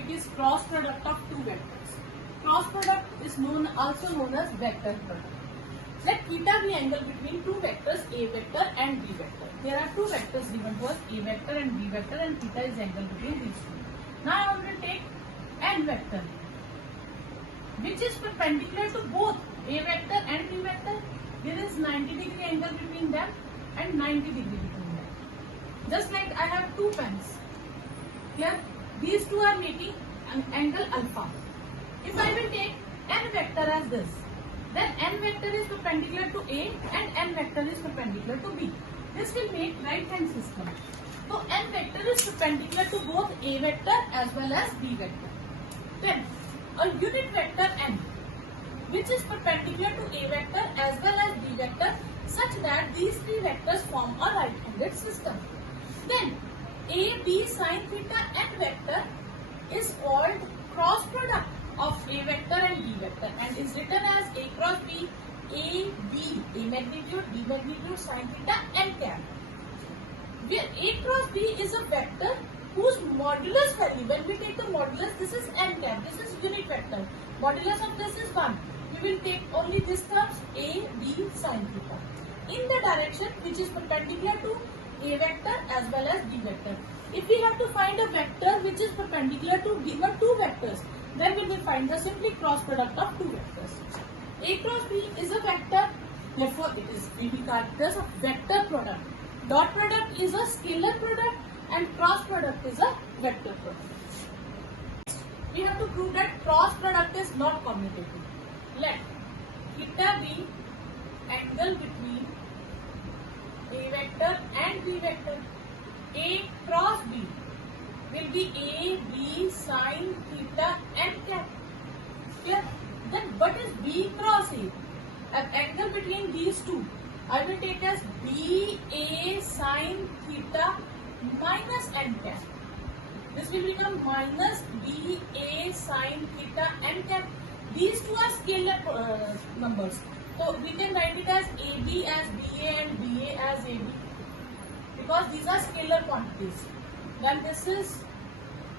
it is cross product of two vectors. Cross product is also known as vector product. Let theta be angle between two vectors A vector and B vector. There are two vectors given to us, A vector and B vector, and theta is angle between these two. Now I want to take n vector, which is perpendicular to both A vector and B vector. There is 90-degree angle between them and 90-degree between them. Just like I have two pens. Here, these two are making an angle alpha. If I will take n vector as this, then n vector is perpendicular to A and n vector is perpendicular to B. This will make right hand system. So n vector is perpendicular to both A vector as well as B vector. Then a unit vector n, which is perpendicular to A vector as well as B vector, such that these three vectors form a right-handed system. Then A, B sin theta n vector is called cross product of A vector and B vector and is written as A cross B, A, B, A magnitude, B magnitude sin theta n cap. Where A cross B is a vector whose modulus value, when we take the modulus, this is n cap, this is unit vector. Modulus of this is 1. We will take only this terms A, B sin theta in the direction which is perpendicular to A vector as well as B vector. If we have to find a vector which is perpendicular to given two vectors, then we will find the simply cross product of two vectors. A cross B is a vector, therefore it is we will call this a vector product. Dot product is a scalar product and cross product is a vector product. We have to prove that cross product is not commutative. Let theta be angle between A vector and B vector. A cross B will be A, B sin theta n cap. Clear? Then what is B cross A? An angle between these two, I will take as B, A sin theta minus n cap. This will become minus B, A sin theta n cap. These two are scalar numbers. So we can write it as AB as BA and BA as AB. Because these are scalar quantities. Then this is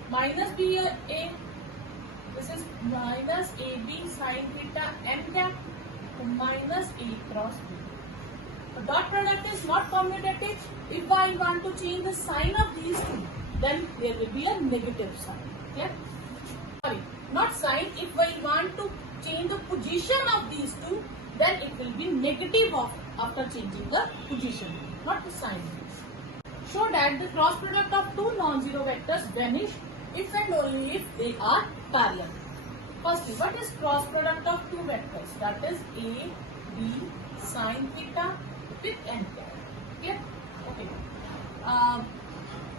minus BA, this is minus AB sin theta n cap minus A cross B. The dot product is not commutative. If I want to change the sign of these two, then there will be a negative sign. Okay? Sorry, not sign. If I want to change the position of these two, then it will be negative of after changing the position, not the sign. Show that the cross product of two non-zero vectors vanish if and only if they are parallel. Firstly, what is cross product of two vectors? That is A, B sin theta with n cap. Clear? Okay.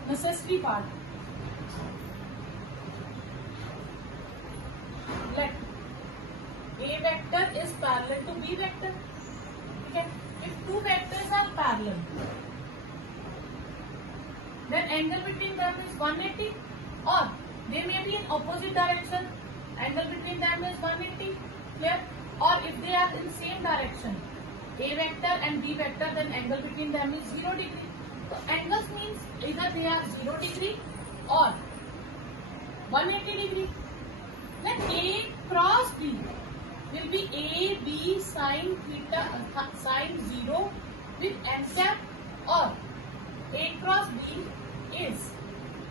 Necessary part. Let A vector is parallel to B vector. Okay. If two vectors are parallel, then angle between them is 180, or they may be in opposite direction. Angle between them is 180. Clear? Or if they are in same direction, A vector and B vector, then angle between them is 0 degree. So angles means either they are 0 degree or 180 degree. Then A cross B will be A, B sin theta sin 0 with n cap, or A cross B is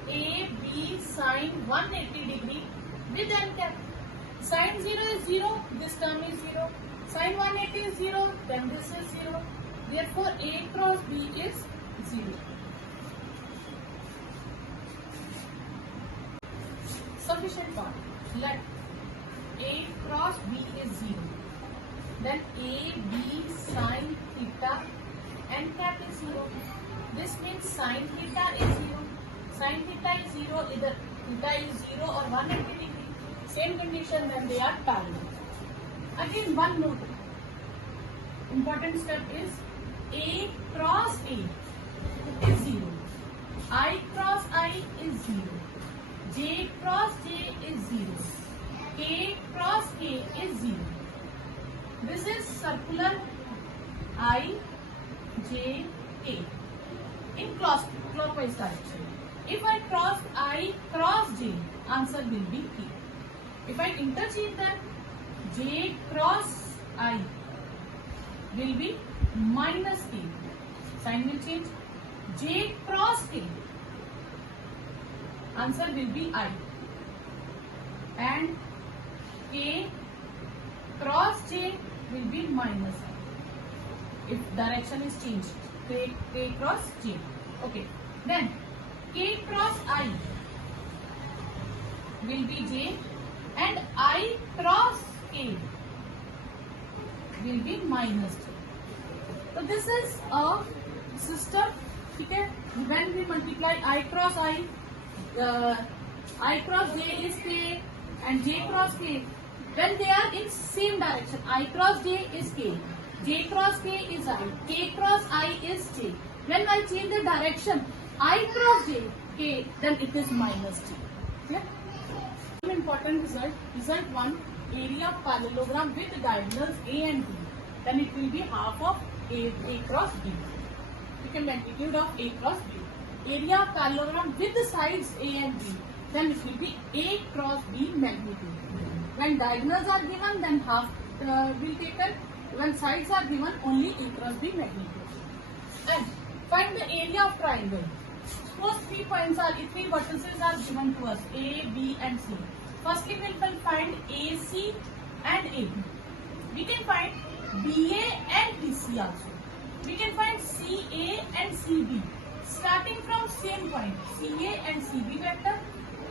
A, B sin 180 degree with n cap. Sin 0 is 0, this term is 0. Sin 180 is 0, then this is 0. Therefore, A cross B is 0. Sufficient part. Let A cross B is 0. Then A, B sin theta n cap is 0. This means sin theta is 0. Sin theta is 0, either theta is 0 or 180 degree. Same condition when they are parallel. Again, one more important step is A cross A is 0. I cross I is 0. J cross J is 0. K cross K is 0. This is circular I, J, K in clockwise direction. If I cross I cross J, Answer will be K. If I interchange them, J cross I will be minus K. Sign will change. J cross K. Answer will be I. And K cross J will be minus I. If direction is changed, K cross J. Okay. Then K cross I will be J and I cross K will be minus J. So this is a system. Okay. When we multiply I cross I cross J is K and J cross K. When they are in same direction, I cross J is K, J cross K is I, K cross I is J. When I change the direction, I cross J, K, then it is minus J. Clear? Important result. Result 1, area of parallelogram with diagonals A and B. Then it will be half of A cross B. Become magnitude of A cross B. Area of parallelogram with the sides A and B. Then it will be A cross B magnitude. When diagonals are given, then half will be taken. When sides are given, only A cross B magnitude. And find the area of triangle. Suppose 3 points are, 3 vertices are given to us, A, B and C. Firstly, we will find AC and AB. We can find BA and BC also. We can find CA and CB. Starting from same point, CA and CB vector,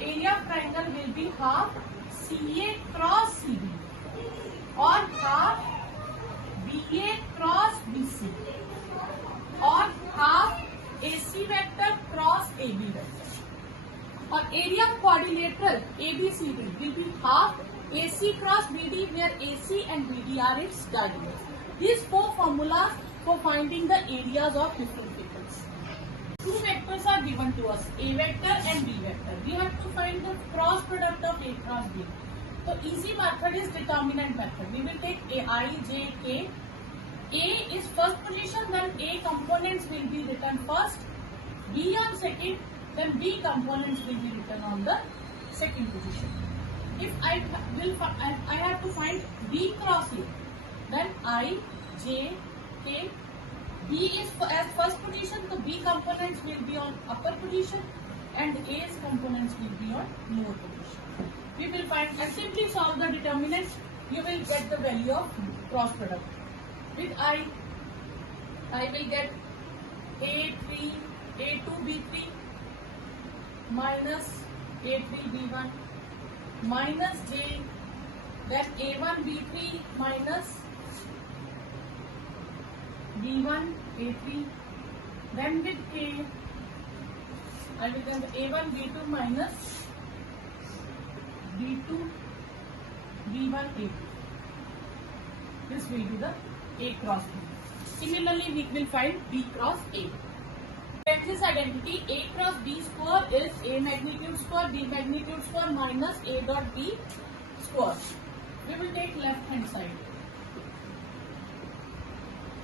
area of triangle will be half CA cross CB or half BA cross BC or half AC vector cross AB vector. Or area of quadrilateral ABCD will be half AC cross BD, where AC and BD are its diagonals. These 4 formulas for finding the areas of different figures. 2 vectors are given to us, A vector and B vector. We have to find the cross product of A cross B. So easy method is determinant method. We will take I, J, K. A is first position, then A components will be written first, B on second, then B components will be written on the second position. If I have to find B cross A, then I, J, K. B is as first position, so B components will be on upper position and A's components will be on lower position. We will find and simply solve the determinants. You will get the value of cross product. With I will get A2 B3 minus A3 B1 minus J, then A1 B3 minus B1 A3. Then with K, I will get A1 B2 minus B2 B1 A2. This will be the A cross B. Similarly, we will find B cross A. Get this identity, A cross B square is A magnitude square, B magnitude square minus A dot B square. We will take left hand side.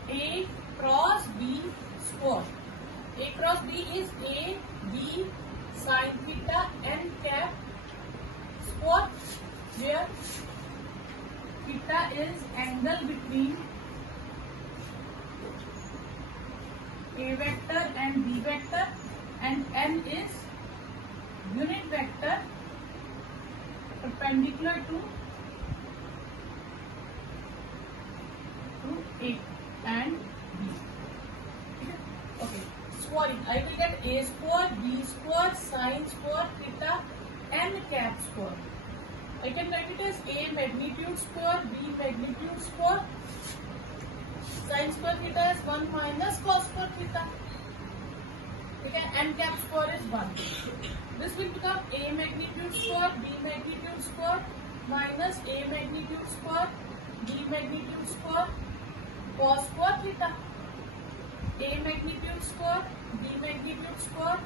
A cross B square. A cross B is A B sin theta n cap square, where theta is angle between A vector and B vector, and n is unit vector perpendicular to A and B. Okay, squaring. I will get A square, B square, sin square, theta, n cap square. I can write it as A magnitude square, B magnitude square. Sin square theta is 1 minus cos square theta. Okay, n cap square is 1. This will become A magnitude square, B magnitude square minus A magnitude square, B magnitude square, cos square theta. A magnitude square, B magnitude square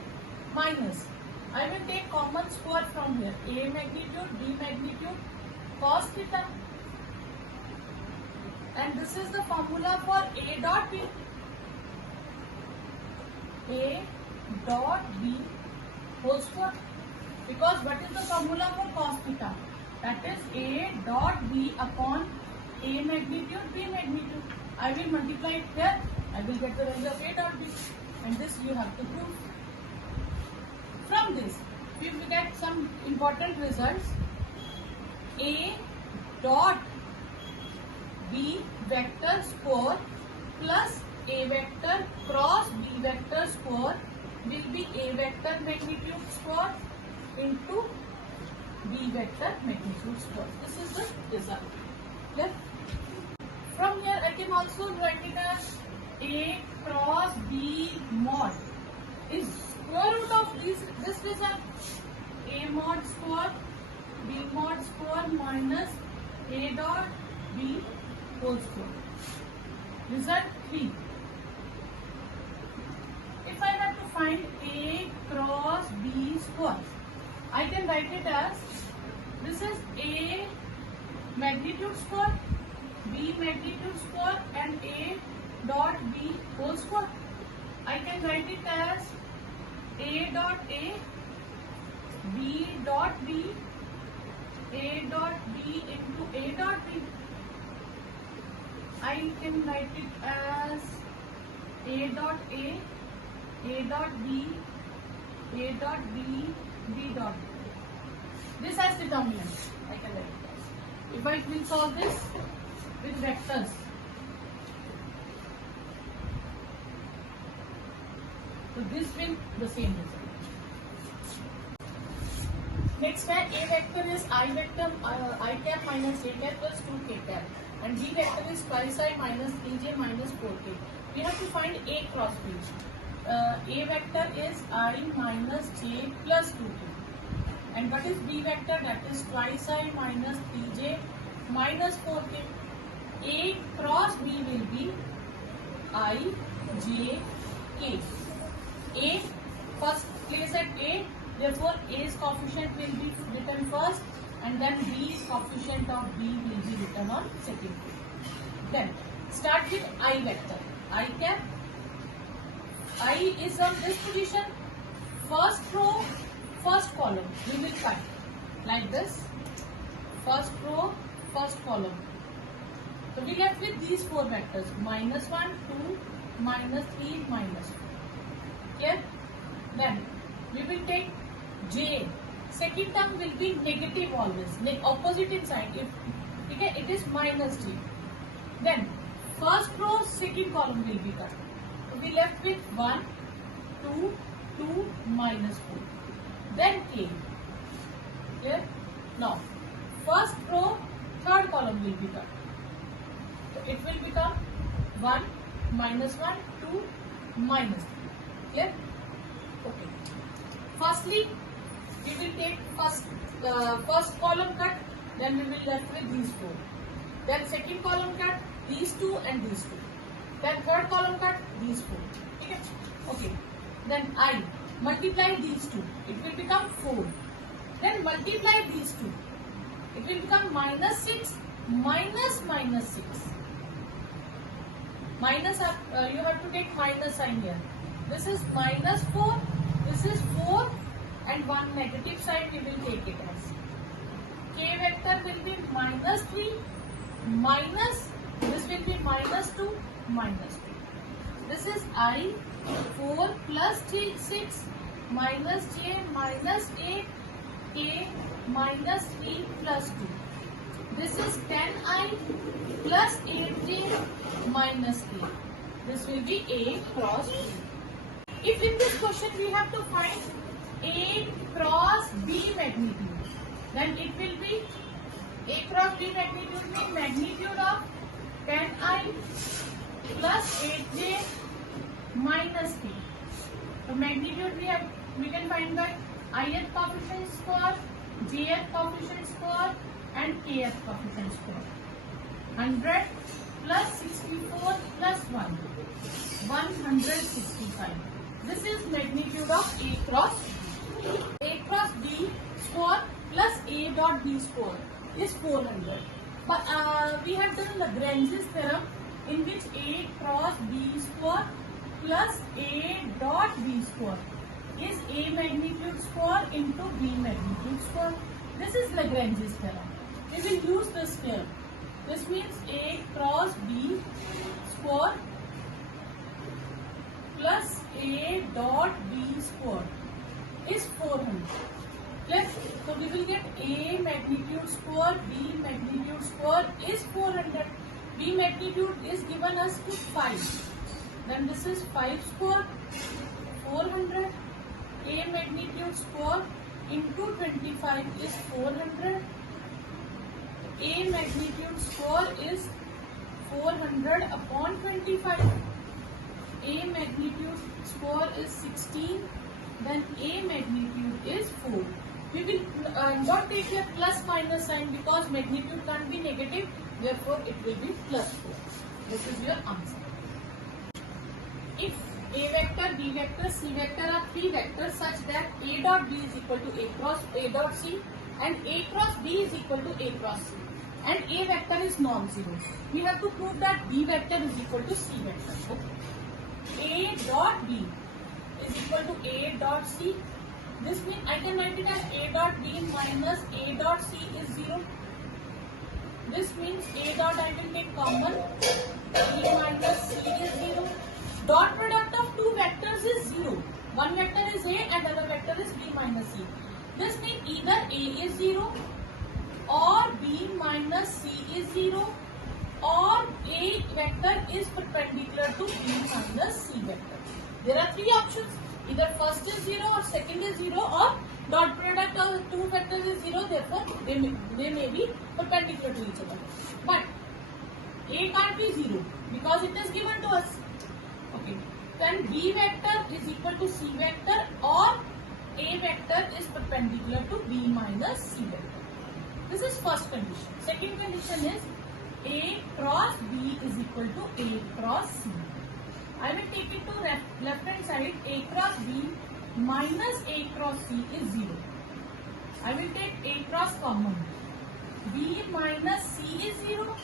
minus. I will take common square from here. A magnitude, B magnitude, cos theta. And this is the formula for A dot B. A dot B whole square. Because what is the formula for cos theta? That is A dot B upon A magnitude, B magnitude. I will multiply it here. I will get the value of A dot B. And this you have to prove. From this, we will get some important results. A dot B vector square plus A vector cross B vector square will be A vector magnitude square into B vector magnitude square. This is the result. Yes. From here I can also write it as A cross B mod is square root of this result. A mod square B mod square minus A dot B whole square. Result 3. If I have to find A cross B square, I can write it as this is A magnitude square, B magnitude square and A dot B whole square. I can write it as A dot A, B dot B, A dot B into A dot B. I can write it as A dot A dot B, A dot B, B dot B. This has determinants. I can write it as. If I will solve this with vectors, so this will the same result. Next one, A vector is I vector I cap minus A cap plus 2K cap, and B vector is twice I minus 3J minus 4K. We have to find A cross B. A vector is I minus J plus 2K. And what is B vector? That is twice I minus 3J minus 4K. A cross B will be I, J, K. A first place at A, therefore A's coefficient will be written first and then B's coefficient of B will be written on second place. Then start with I vector. I cap. I is on this position. First row, first column. We will cut like this. First row, first column. So we left with these four vectors: -1, 2, -3, -4. Here, then we will take J. Second term will be negative always, opposite in sign. If okay, it is -J. Then first row, second column will be cut. So we left with 1, 2, 2, -4. Then K. Clear? Now first row, third column will be cut. So it will become 1, -1, 2, -3. Clear? Okay. Firstly, we will take first column cut, then we will left with these four. Then second column cut, these two and these two. Then third column cut, these four. Okay? Okay. Then I multiply these two. It will become 4. Then multiply these two. It will become -6 minus -6. Minus you have to take minus sign here. This is -4. This is 4 and one negative sign we will take it as. K vector will be -3 minus this will be -2 -2. This is I 4 plus 6 minus J minus 8 K minus 3 plus 2. This is 10I plus 8J minus K. This will be A cross B. If in this question we have to find A cross B magnitude, then it will be A cross B magnitude means magnitude of 10I plus 8J minus K. So magnitude we can find by ith coefficient square, jth coefficient square and kth coefficient square. 100 plus 64 plus 1, 165. This is magnitude of A cross B. A cross B square plus A dot B square is 400. But we have done Lagrange's theorem in which A cross B square plus A dot B square is A magnitude square into B magnitude square. This is Lagrange's theorem. We will use this here. This means A cross B square plus A dot B square is 400. Plus, so we will get A magnitude square, B magnitude square is 400. B magnitude is given us to 5. Then this is 5 square, 400. A magnitude square into 25 is 400. A magnitude square is 400 upon 25. A magnitude square is 16. Then A magnitude is 4. We will not take here plus minus sign because magnitude can't be negative. Therefore, it will be plus 4. This is your answer. If A vector, B vector, C vector are 3 vectors such that A dot B is equal to A cross A dot C and A cross B is equal to A cross C and A vector is non-zero, we have to prove that B vector is equal to C vector. Okay. A dot B is equal to A dot C. This means I can write it as A dot B minus A dot C is 0. This means A dot I will take common, B minus C is 0. Dot product of two vectors is 0. One vector is A and other vector is B minus C. This means either A is 0 or B minus C is 0 or A vector is perpendicular to B minus C vector. There are 3 options. Either first is 0 or second is 0 or dot product of two vectors is 0. Therefore, they may be perpendicular to each other. But A can't be 0 because it is given to us. Okay. Then B vector is equal to C vector or A vector is perpendicular to B minus C vector. This is first condition. Second condition is A cross B is equal to A cross C. I will take it to left hand side. A cross B minus A cross C is 0. I will take A cross common. B minus C is 0.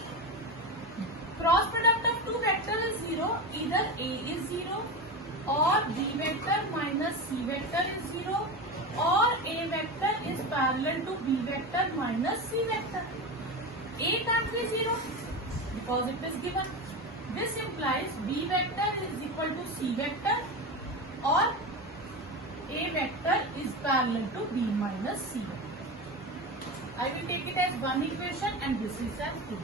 Cross product of two vectors is 0. Either A is 0 or B vector minus C vector is 0 or A vector is parallel to B vector minus C vector. A can't be 0 because it is given. This implies B vector is equal to C vector or A vector is parallel to B minus C vector. I will take it as one equation and this is as 2.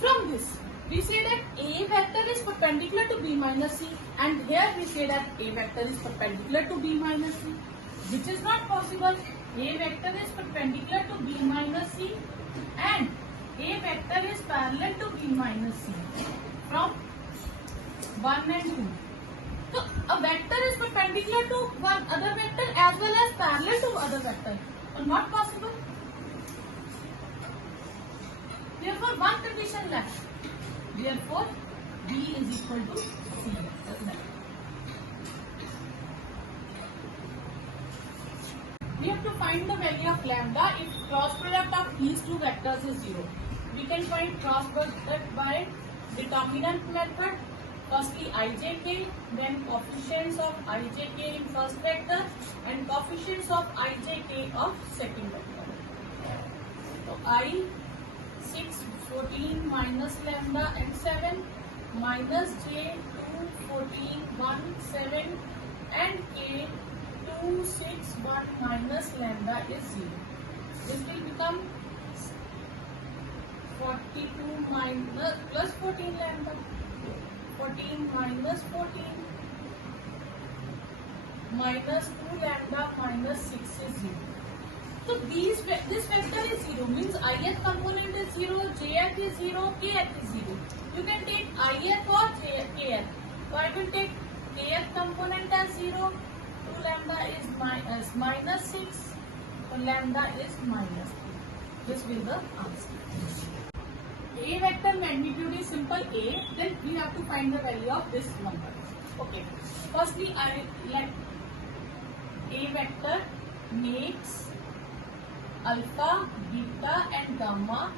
From this, we say that A vector is perpendicular to B minus C and here we say that A vector is perpendicular to B minus C, which is not possible. A vector is perpendicular to B minus C and A vector is parallel to B minus C from 1 and 2. So, a vector is perpendicular to one other vector as well as parallel to other vector. So, not possible. Therefore, one condition left. Therefore, B is equal to C vector. We have to find the value of lambda if cross product of these two vectors is 0. We can find cross product by determinant method. Firstly ijk, then coefficients of ijk in first vector and coefficients of ijk of second vector. So I 6, 14 minus lambda and 7 minus j 2, 14, 1, 7 and k 2, 6, 1 minus lambda is 0. This will become 42 minus plus 14 lambda. 14 minus 14 minus 2 lambda minus 6 is 0. So this vector is 0 means ith component is 0, jth is 0, kth is 0. You can take ith or kth. So I will take kth component as 0. 2 lambda is minus 6. So lambda is minus 3. This will be the answer. A vector magnitude is simple A. Then we have to find the value of this number. Okay. Firstly, I let A vector makes alpha, beta and gamma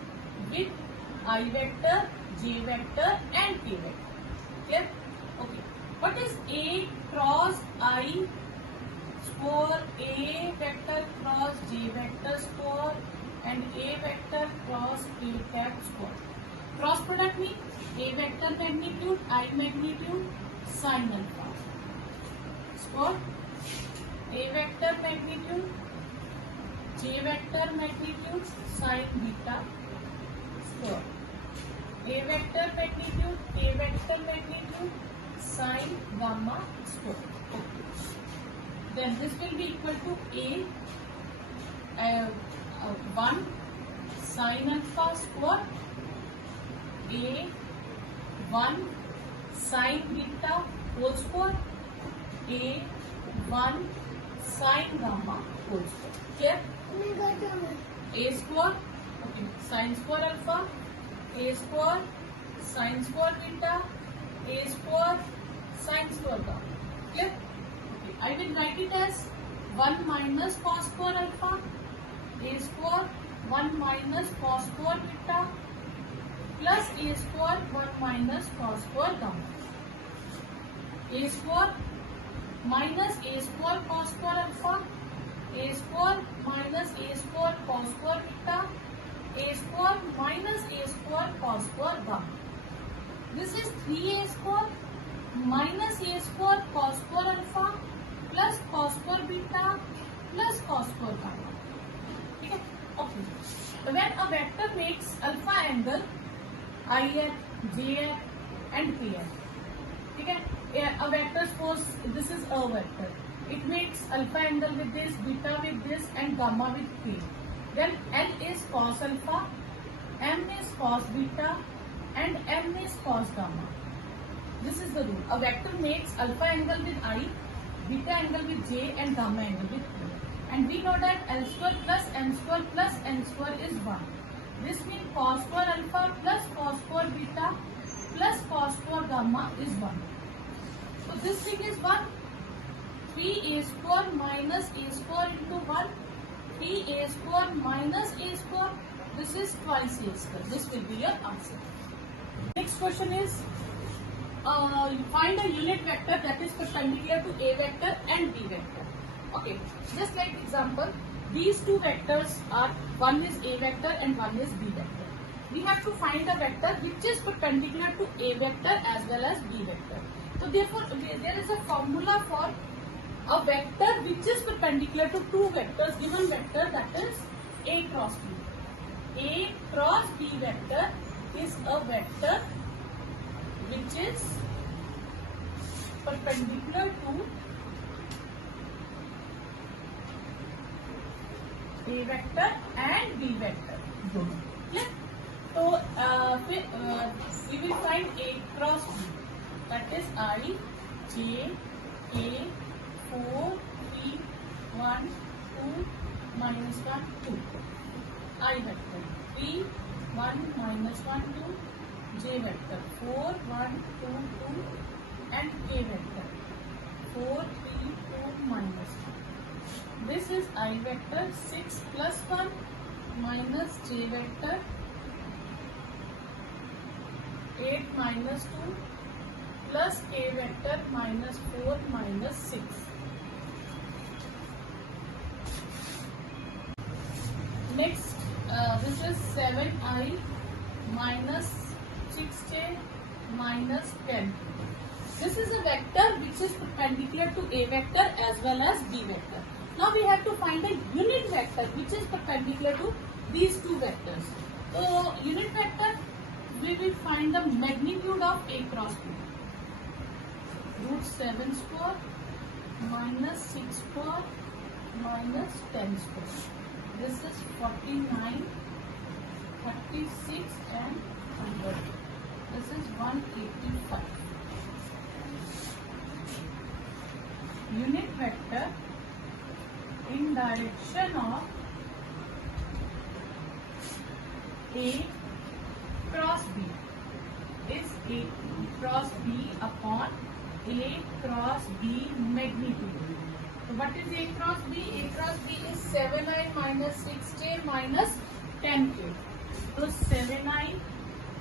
with I vector, J vector and K vector. Clear? Okay. What is A cross I for A vector cross J vector square and A vector cross A cap square. Cross product means A vector magnitude, I magnitude, sin alpha. Square A vector magnitude, J vector magnitude, sin beta square. A vector magnitude, K vector magnitude, sin gamma square. Okay. Then this will be equal to A 1 sin alpha square, A 1 sin beta whole square, A 1 sin gamma whole square. Clear? A square, okay, sin square alpha, A square sin square beta, A square sin square gamma. Clear? Okay, I will write it as 1 minus cos square alpha, A square 1 minus cos square beta plus A square 1 minus cos square gamma. A square minus A square cos square alpha, A square minus A square cos square beta, A square minus A square cos square gamma. This is 3A square minus A square cos square alpha plus cos square beta plus cos square gamma. Okay. Okay. So when a vector makes alpha angle I at, J at and K at. Okay. A vector, suppose this is a vector. It makes alpha angle with this, beta with this and gamma with K. Then L is cos alpha, M is cos beta and M is cos gamma. This is the rule. A vector makes alpha angle with I, beta angle with J and gamma angle with K. And we know that L square plus M square plus N square is 1. This means cos square alpha plus cos square beta plus cos square gamma is 1. So this thing is 1. 3A square minus A square into 1. 3A square minus A square. This is twice A square. This will be your answer. Next question is find a unit vector that is perpendicular to A vector and B vector. Okay, just like example, these two vectors are, one is A vector and one is B vector. We have to find a vector which is perpendicular to A vector as well as B vector. So therefore, there is a formula for a vector which is perpendicular to two vectors, given vector, that is A cross B. A cross B vector is a vector which is perpendicular to A vector and B vector. Yeah? So we will find A cross B, that is I, J, K, 4, 3, 1, 2, minus 1, 2. I vector 3, 1, minus 1, 2. J vector 4, 1, 2, 2. And K vector 4, 3, 2, minus 1. This is I vector 6 plus 1 minus J vector 8 minus 2 plus K vector minus 4 minus 6. Next, this is 7I minus 6J minus 10. This is a vector which is perpendicular to A vector as well as B vector. Now we have to find a unit vector which is perpendicular to these two vectors. So unit vector, we will find the magnitude of A cross B. Root 7 square minus 6 square minus 10 square. This is 49, 36 and 100. This is 185. Unit vector in direction of A cross B is A cross B upon A cross B magnitude. So what is A cross B? A cross B is 7I minus 6J minus 10K. So 7I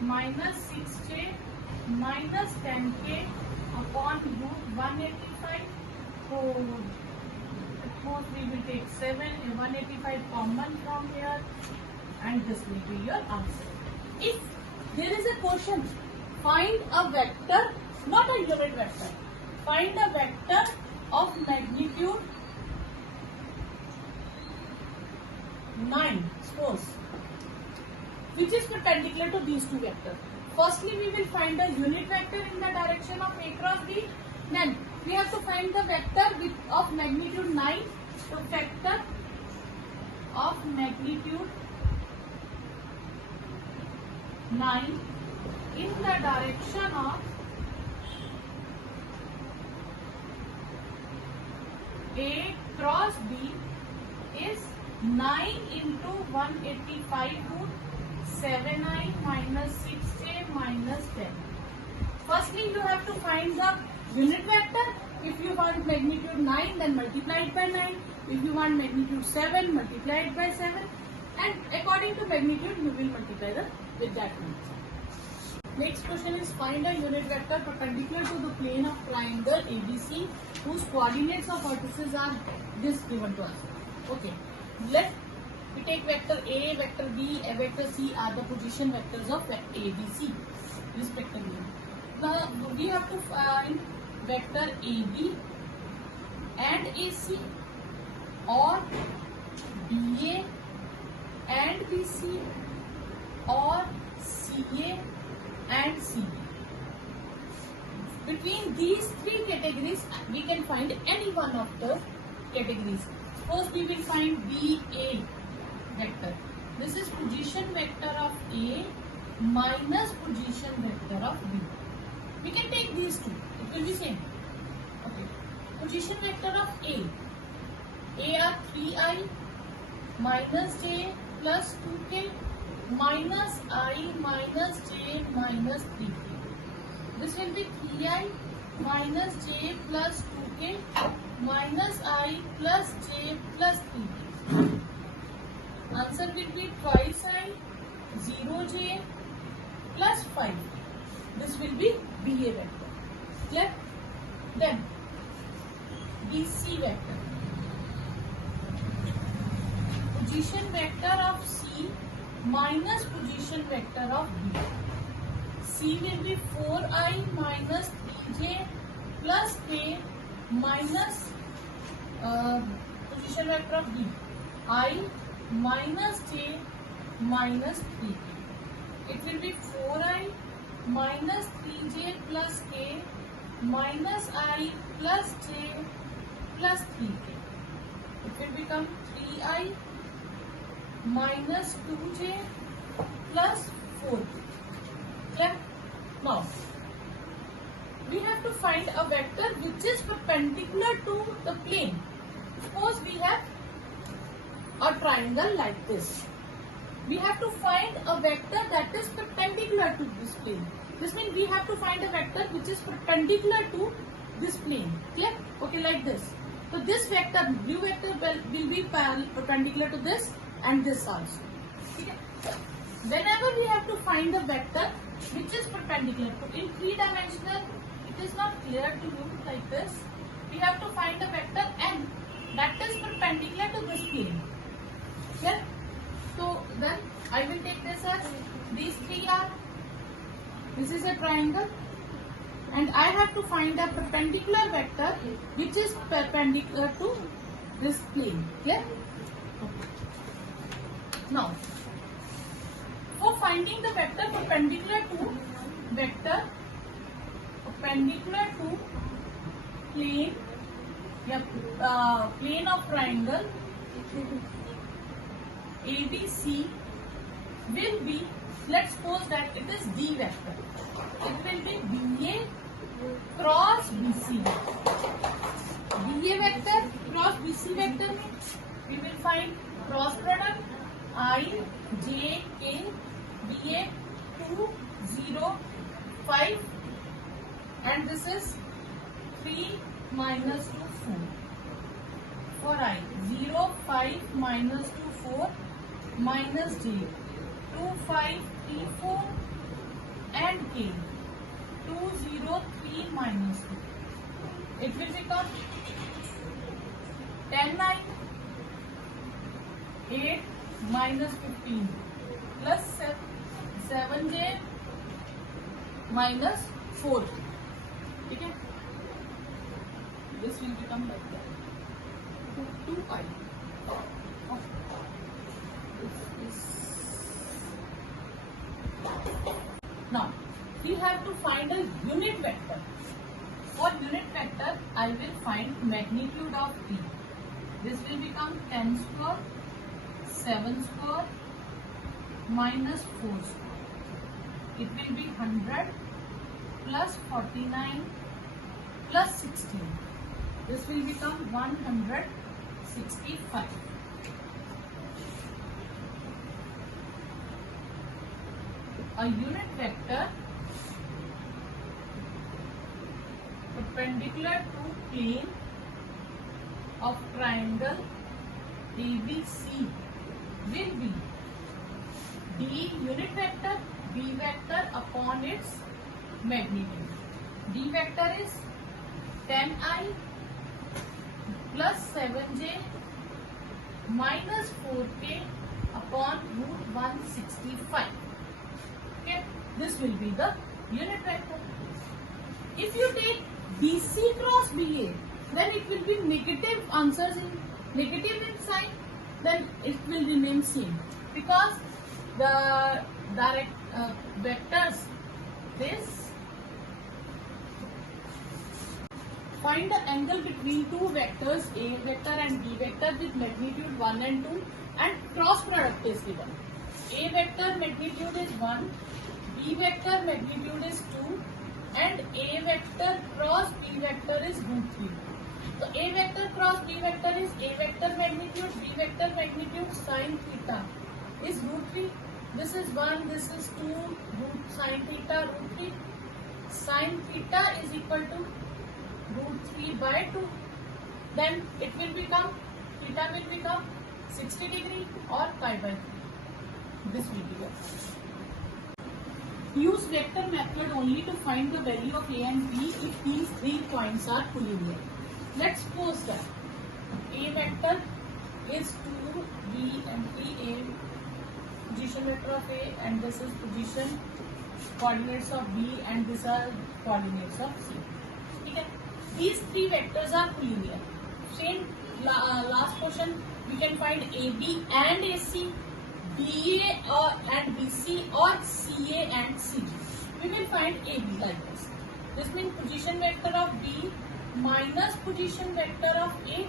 minus 6J minus 10K upon root 185. So suppose we will take 7, 185 common from here, and this will be your answer. If there is a question, find a vector, not a unit vector, find a vector of magnitude 9, suppose, which is perpendicular to these two vectors. Firstly, we will find a unit vector in the direction of A cross B. Then we have to find the vector of magnitude 9. So vector of magnitude 9 in the direction of A cross B is 9 into 185 root 7i minus 6j minus 10. Firstly, you have to find the unit vector. If you want magnitude 9, then multiply it by 9. If you want magnitude 7, multiply it by 7. And according to magnitude, you will multiply with that number. Next question is find a unit vector perpendicular to the plane of triangle ABC whose coordinates of vertices are this given to us. Okay, let we take vector A, vector B, and vector C are the position vectors of ABC respectively. Now we have to find vector AB and AC or BA and BC or CA and CB. Between these three categories, we can find any one of the categories. Suppose we will find BA vector. This is position vector of A minus position vector of B. We can take these two. It will be same. Okay. Position vector of A. A are 3i minus j plus 2k minus I minus j minus 3k. This will be 3i minus j plus 2k minus I plus j plus 3k. Answer will be twice I, 0j plus 5. This will be BA vector. Clear? Then BC vector. Position vector of C minus position vector of B. C will be 4i minus 3j plus k minus position vector of B. I minus j minus 3k. It will be 4i minus 3j plus k minus I plus j plus 3k. It will become 3i minus 2j plus 4k. Clear? Now, we have to find a vector which is perpendicular to the plane. Suppose we have a triangle like this. We have to find a vector that is perpendicular to this plane. This means we have to find a vector which is perpendicular to this plane. Clear? Okay, like this. So this vector, blue vector will be perpendicular to this and this also. Okay? Whenever we have to find a vector which is perpendicular to in 3-dimensional, it is not clear to you like this. We have to find a vector n that is perpendicular to this plane. Clear? So then I will take this as these three are. This is a triangle, and I have to find a perpendicular vector which is perpendicular to this plane. Clear? Okay. Now, for finding the vector perpendicular to plane, plane of triangle ABC will be, let's suppose that it is D vector. It will be BA cross BC vector. BA vector cross BC vector means we will find cross product I, J, K, BA 2, 0, 5 and this is 3 minus 2, 4. For I, 0, 5 minus 2, 4 minus J, 2, 5, 3, 4 and K, 2, 0, 3 minus 2. It will become 10i 8 minus 15 plus 7j minus 4. Okay? This will become like that. 2i. Now, we have to find a unit vector. For unit vector, I will find magnitude of b. This will become 10 square, 7 square, minus 4 square. It will be 100 plus 49 plus 16. This will become 165. A unit vector perpendicular to plane of triangle ABC will be D unit vector, B vector upon its magnitude. D vector is 10i plus 7j minus 4k upon root 165. Okay, this will be the unit vector. If you take BC cross BA, then it will be negative answers in negative in sign, then it will remain same because the direct vectors this find the angle between two vectors A vector and B vector with magnitude 1 and 2 and cross product is given. A vector magnitude is 1, B vector magnitude is 2 and A vector cross B vector is root 3. So A vector cross B vector is A vector magnitude, B vector magnitude sin theta is root 3. This is 1, this is 2, root sin theta root 3. Sin theta is equal to root 3 by 2. Then it will become, theta will become 60 degree or pi by 3. This will be it. Use vector method only to find the value of A and B if these three points are collinear. Let's suppose that A vector is 2, B and P, A position vector of A and this is position coordinates of B and these are coordinates of C. Okay? These three vectors are collinear. Same last question we can find AB and AC, BA and BC or CA and CB. We will find AB like this. This means position vector of B minus position vector of A,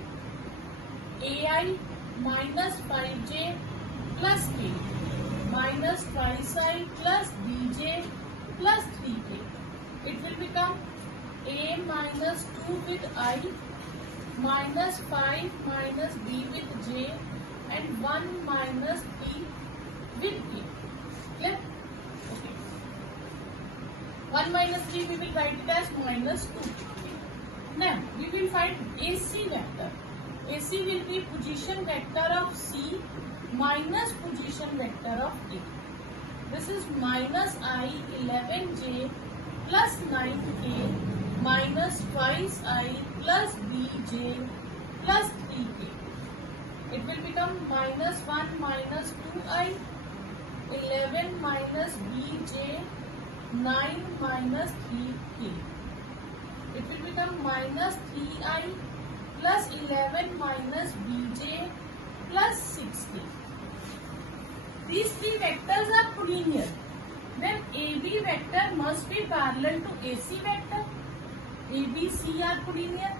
AI minus 5J plus K minus twice I plus BJ plus 3K. It will become A minus 2 with I minus 5 minus B with J and 1 minus P with K. Clear? Okay. 1 minus 3 we will write it as minus 2. Now we will find AC vector. AC will be position vector of C minus position vector of A. This is minus I 11J plus 9K minus twice I plus BJ plus 3K. It will become minus 1 minus 2I 11 minus BJ 9 minus 3K. It will become minus 3I plus 11 minus BJ plus 6K. These three vectors are collinear. Then AB vector must be parallel to AC vector. ABC are collinear.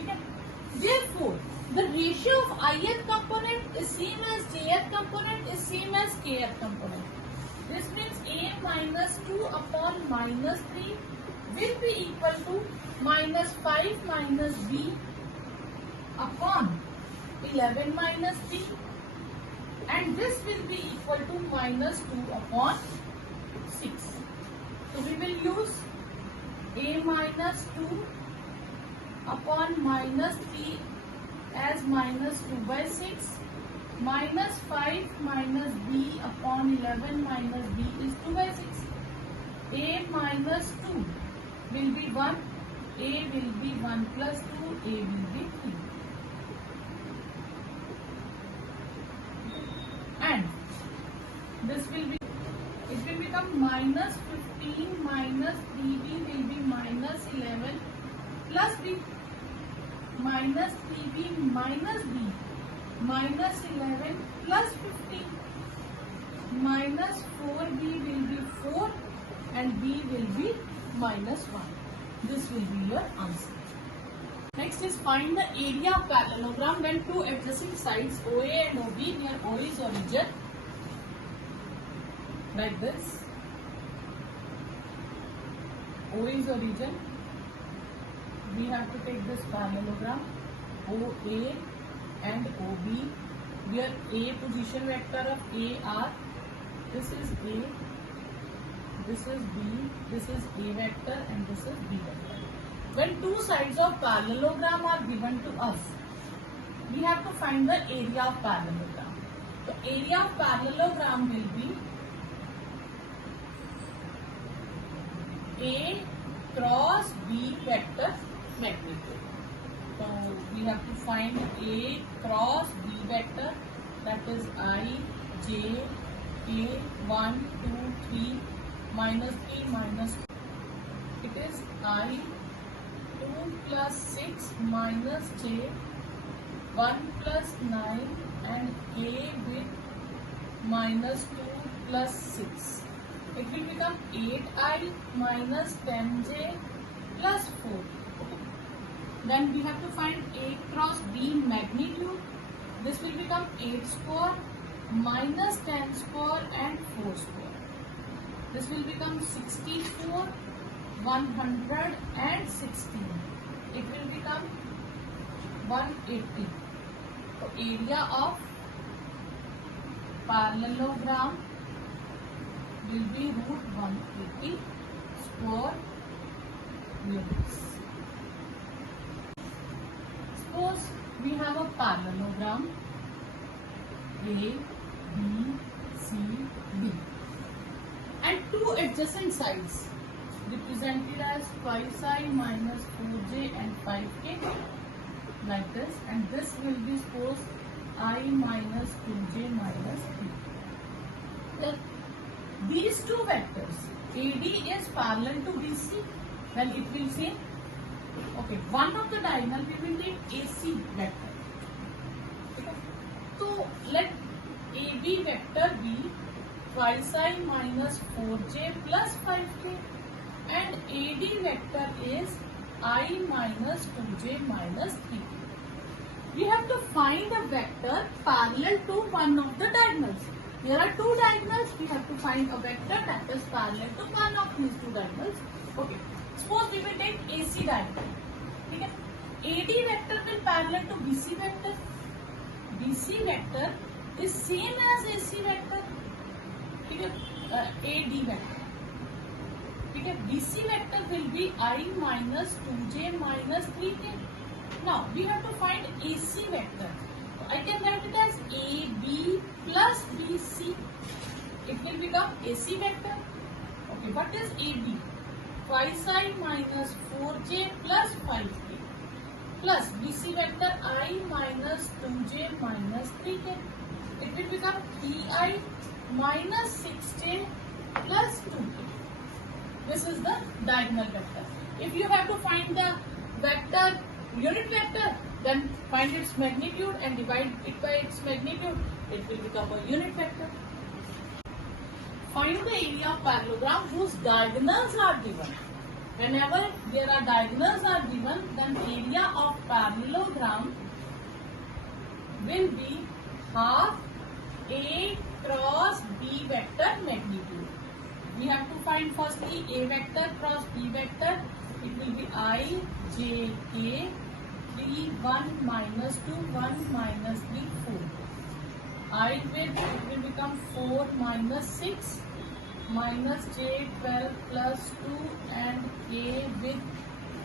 Okay. Therefore, the ratio of ith component is same as jth component is same as kth component. This means A minus 2 upon minus 3 will be equal to minus 5 minus B upon 11 minus 3 and this will be equal to minus 2 upon 6. So we will use A minus 2 upon minus 3 as minus 2 by 6. Minus 5 minus B upon 11 minus B is 2 by 6. A minus 2 will be 1 A will be 1 plus 2, A will be 3. And this will be, it will become minus 15 minus 3B will be minus 11 plus B, minus 3B minus B, minus 11 plus 15, minus 4B will be 4 and B will be minus 1. This will be your answer. Next is find the area of parallelogram when two adjacent sides OA and OB near O is origin, like this. O is origin. We have to take this parallelogram OA and OB, where A position vector of A are, this is A, this is B, this is A vector and this is B vector. When two sides of parallelogram are given to us, we have to find the area of parallelogram. The area of parallelogram will be A cross B vector magnitude. So we have to find A cross B vector, that is I, J, K, 1, 2, 3, minus 3, minus 2. It is I 2 plus 6 minus J, 1 plus 9 and K with minus 2 plus 6. It will become 8I minus 10J plus 4. Then we have to find A cross B magnitude. This will become 8 square minus 10 square and 4 square. This will become 64, 116. It will become 180. So area of parallelogram will be root 180 square units. Suppose we have a parallelogram A, B, C, D and two adjacent sides represented as 5i minus 4j and 5k, like this, and this will be suppose I minus 2j minus 3. Then these two vectors AD is parallel to BC, then it will say, okay, one of the diagonal we will take AC vector. Okay. So let AB vector be 5i minus 4j plus 5k and AD vector is I minus 2j minus 3k. We have to find a vector parallel to one of the diagonals. There are two diagonals, we have to find a vector that is parallel to one of these two diagonals. Okay, suppose we will take AC diagonal. Okay. AD vector will parallel to BC vector. BC vector is same as AC vector. Okay. AD vector. Okay. BC vector will be I minus 2j minus 3k. Now we have to find AC vector. I can write it as AB plus BC. It will become AC vector. Okay, what is AB? 5i minus 4j plus 5k plus BC vector I minus 2j minus 3k. It will become 3i minus 6j plus 2k. This is the diagonal vector. If you have to find the vector, unit vector, then find its magnitude and divide it by its magnitude. It will become a unit vector. Find the area of parallelogram whose diagonals are given. Whenever there are diagonals are given, then area of parallelogram will be half A cross B vector magnitude. We have to find firstly A vector cross B vector. It will be I, J, K, 3, 1, minus 2, 1, minus 3, 4. I with, it will become 4 minus 6, minus J, 12 plus 2 and K with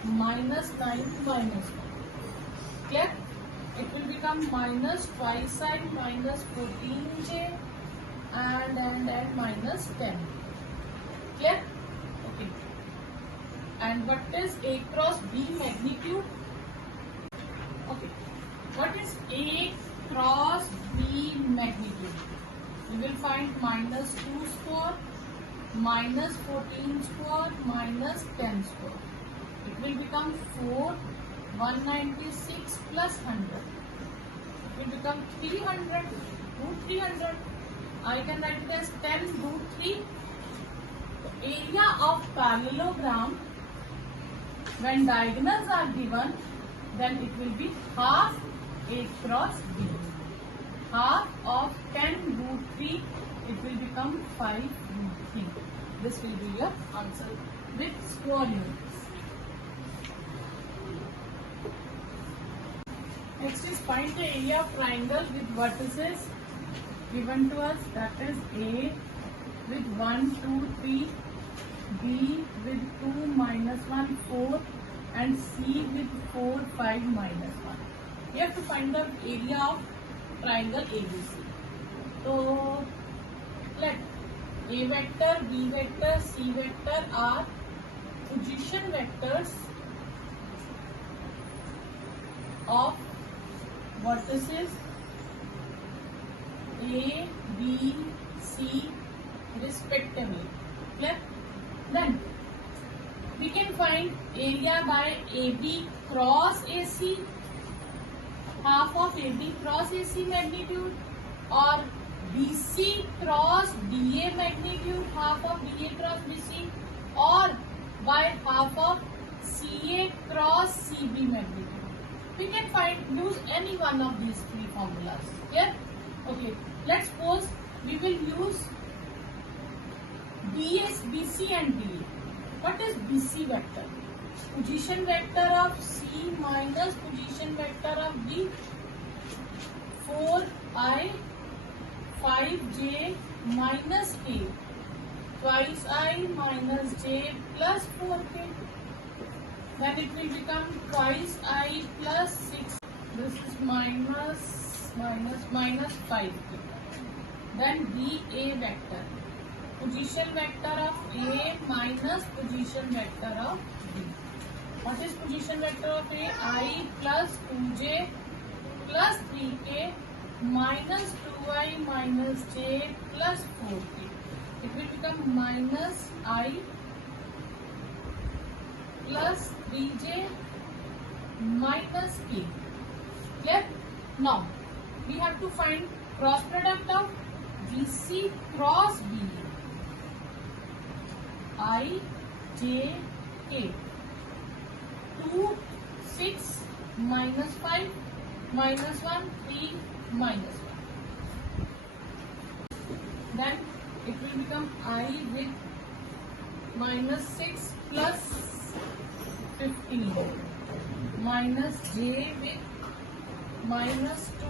minus 9 minus 1. Clear? It will become minus twice I minus 14J and minus 10. Clear? Okay. And what is A cross B magnitude? Okay. What is A cross B magnitude? You will find minus 2 square, minus 14 square, minus 10 square. It will become 4, 196 plus 100. It will become 300, root 300. I can write it as 10 root 3. The area of parallelogram, when diagonals are given, then it will be half A cross B. Half of 10 root 3, it will become 5 root 3. This will be your answer with square units. Next is find the area of triangle with vertices given to us, that is A with 1, 2, 3, B with 2, minus 1, 4 and C with 4, 5, minus 1. You have to find the area of triangle ABC. So let A vector, B vector, C vector are position vectors of vertices A, B, C respectively. Clear? Then we can find area by AB cross AC, half of AB cross AC magnitude, or BC cross DA magnitude, half of DA cross BC, or by half of CA cross CB magnitude. We can use any one of these three formulas. Here, okay. Let's suppose we will use DS, BC and DA. What is BC vector? Position vector of C minus position vector of D. 4I, 5J minus K. Twice I minus J plus 4K. Then it will become twice I plus 6. This is minus 5K. Then DA vector. Position vector of A minus position vector of B. What is position vector of A? I plus 2J plus 3K minus 2I minus J plus 4K. It will become minus I plus 3J minus K. Clear? Now, we have to find cross product of BC cross BA. I, J, K. 2, 6, minus 5, minus 1, 3, minus 1. Then it will become I with minus 6 plus 15. Minus J with minus 2,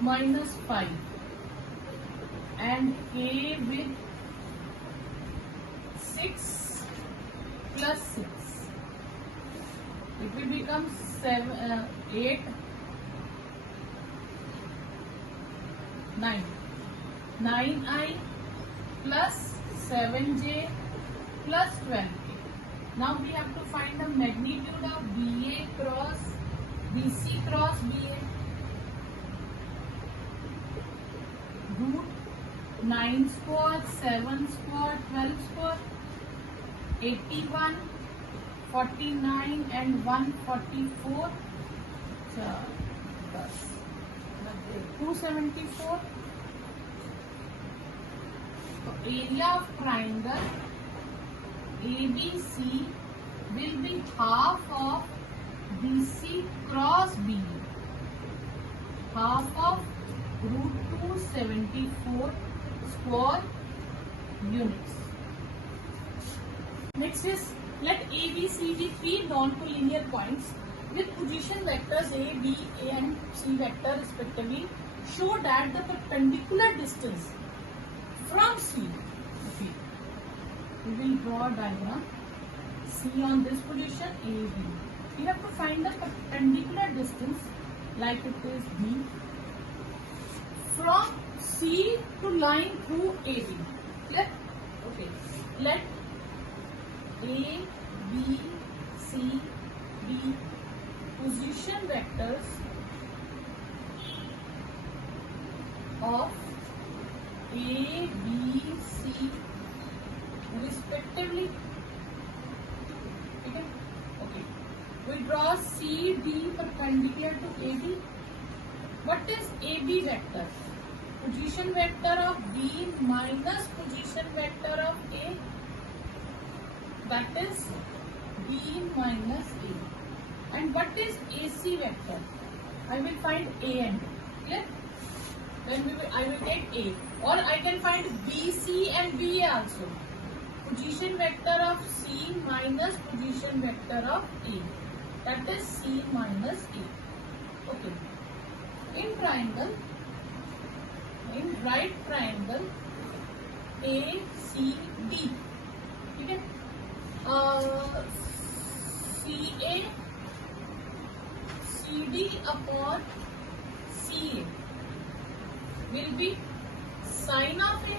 minus 5. And K with 6 plus 6. It will become 8, 9. 9I plus 7J plus 12K. Now we have to find the magnitude of BA cross BC cross BA. Root 9 square, 7 square, 12 square, 81, 49 and 144. 274. So area of triangle ABC will be half of BC cross BA. Half of root 274 square units. Next is let A, B, C be three non-collinear points with position vectors A, B, A and C vector respectively. Show that the perpendicular distance from C. Okay. We will draw a diagram. C on this position, A, B. We have to find the perpendicular distance like it is B from C to line through AB. Clear? Okay. Let A, B C, D, position vectors of A, B, C respectively. Okay. Okay. We draw C, D perpendicular to AB. What is AB vector? Position vector of B minus position vector of A. That is B minus A. And what is AC vector? I will find A and B. Clear? Then I will take A. Or I can find BC and BA also. Position vector of C minus position vector of A. That is C minus A. Okay. In triangle, in right triangle, ACD. Okay. CA CD upon CA will be sine of A.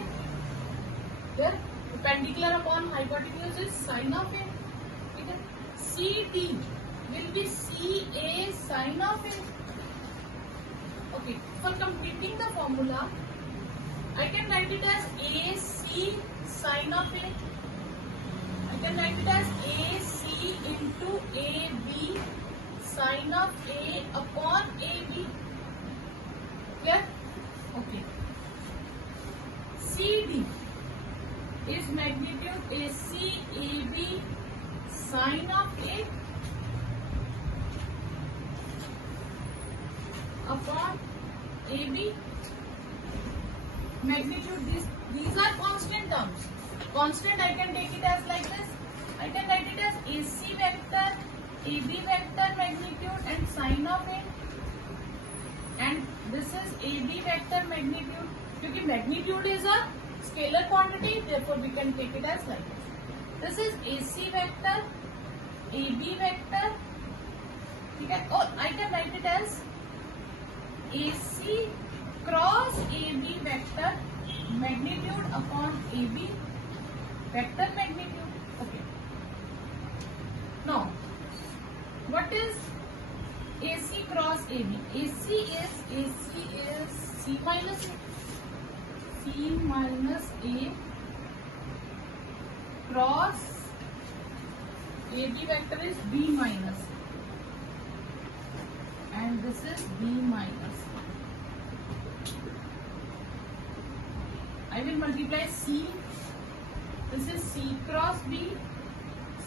Here perpendicular upon hypotenuse is sine of A. Okay. CD will be CA sine of A. Okay. For completing the formula, I can write it as AC sine of A. I can write it as AC into AB sine of A upon AB. Clear? Okay. CD is magnitude AC AB sine of A upon AB. Magnitude, these are constant terms. Constant I can take it as like this. I can write it as AC vector, AB vector magnitude and sine of A. And this is AB vector magnitude. Because magnitude is a scalar quantity, therefore we can take it as like this. This is AC vector, AB vector. Okay. Or I can write it as AC cross AB vector magnitude upon AB vector magnitude. Okay. Now, what is AC cross AB? AC is C minus A. C minus A cross AB vector is B minus. And this is B minus. I will multiply C. This is C cross B,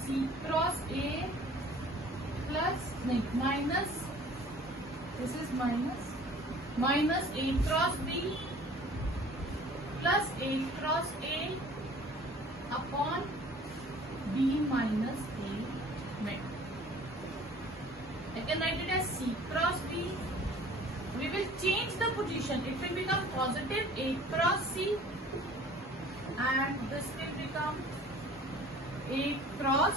C cross A plus minus. This is minus A cross B plus A cross A upon B minus A vector. I can write it as C cross B. We will change the position. It will become positive A cross C. And this will become A cross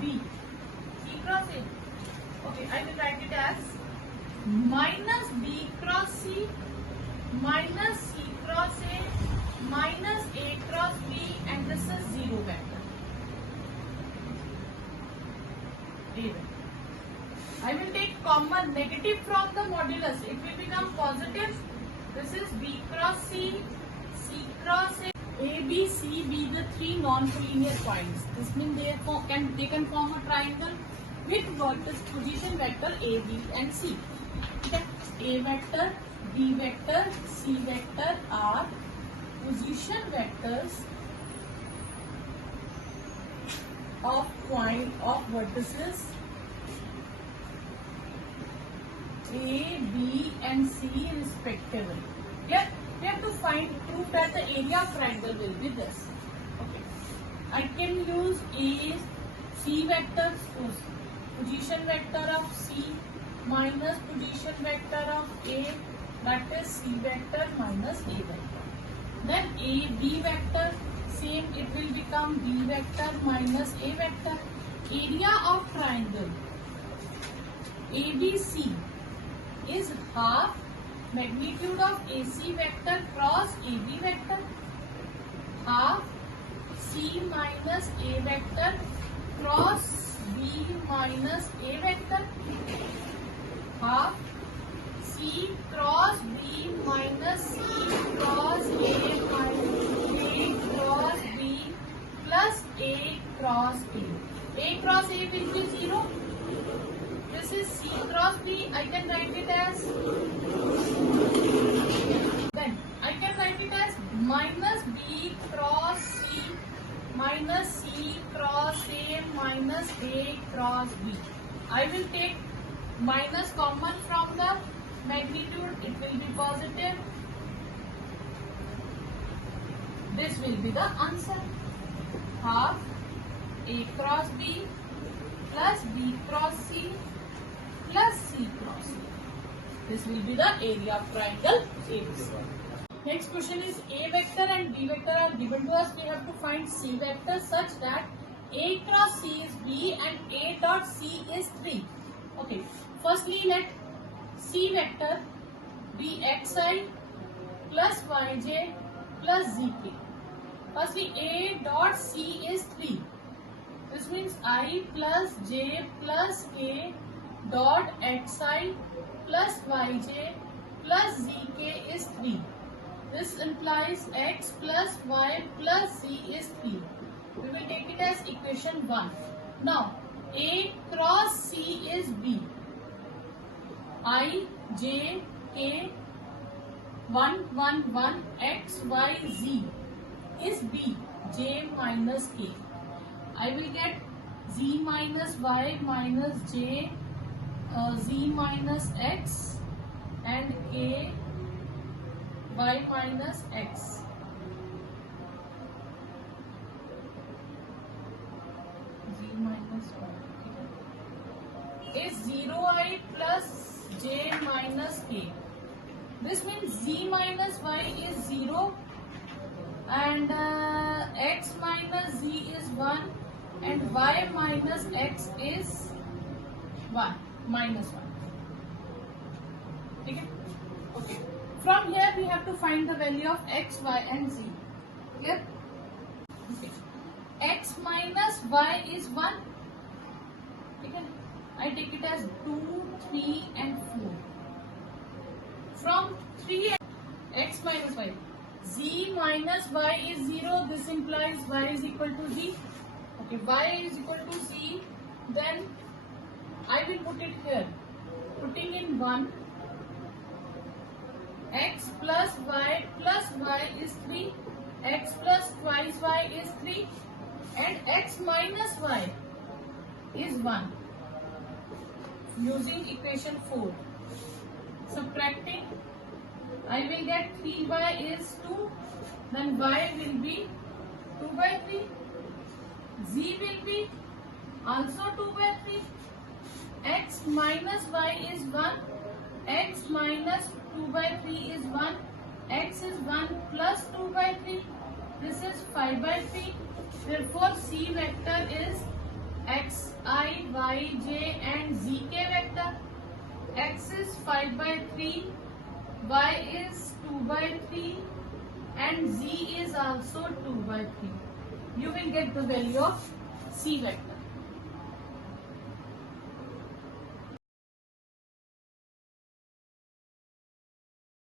B. C cross A. Okay, I will write it as minus B cross C minus C cross A minus A cross B, and this is 0 vector. A vector. I will take common negative from the modulus. It will become positive. This is B cross C, C cross A. A, B, C be the three non-collinear points. This means they can form a triangle with vertex position vector A, B and C. Okay. A vector, B vector, C vector are position vectors of point of vertices A, B and C respectively. Clear? We have to prove that the area of triangle will be this. Okay. I can use A, C vector, position vector of C minus position vector of A, that is C vector minus A vector. Then A, B vector, same, it will become B vector minus A vector. Area of triangle ABC is half magnitude of AC vector cross AB vector, half C minus A vector cross B minus A vector, half C cross B minus C cross A minus A cross B plus A cross A. A cross A will be 0. This is C cross B. I can write it as, then I can write it as minus B cross C minus C cross A minus A cross B. I will take minus common from the magnitude. It will be positive. This will be the answer. Half A cross B plus B cross C plus C cross C. This will be the area of triangle ABC. Next question is A vector and B vector are given to us. We have to find C vector such that A cross C is B and A dot C is 3. Okay. Firstly, let C vector be xi plus yj plus zk. Firstly, A dot C is 3. This means I plus j plus k dot xi plus yj plus zk is 3. This implies x plus y plus z is 3. We will take it as equation 1. Now, A cross C is B. I, j, k, 1, 1, 1, x, y, z is B, j minus k. I will get z minus y minus j, z minus x and k y minus x. Z minus y is 0i plus j minus k. This means z minus y is 0 and x minus z is 1 and y minus x is 1 minus 1. Okay? Okay. From here we have to find the value of x, y and z. Clear? Okay. X minus y is 1. Okay. I take it as 2, 3 and 4. From 3 x minus y. Z minus y is 0. This implies y is equal to z. Okay, y is equal to z. Then I will put it here. Putting in 1. X plus y is 3. X plus twice y is 3. And x minus y is 1. Using equation 4. Subtracting, I will get 3y is 2. Then y will be 2 by 3. Z will be also 2 by 3. X minus y is 1. X minus 2 by 3 is 1. X is 1 plus 2 by 3. This is 5 by 3. Therefore, C vector is xi, yj and zk vector. X is 5 by 3. Y is 2 by 3. And z is also 2 by 3. You will get the value of C vector.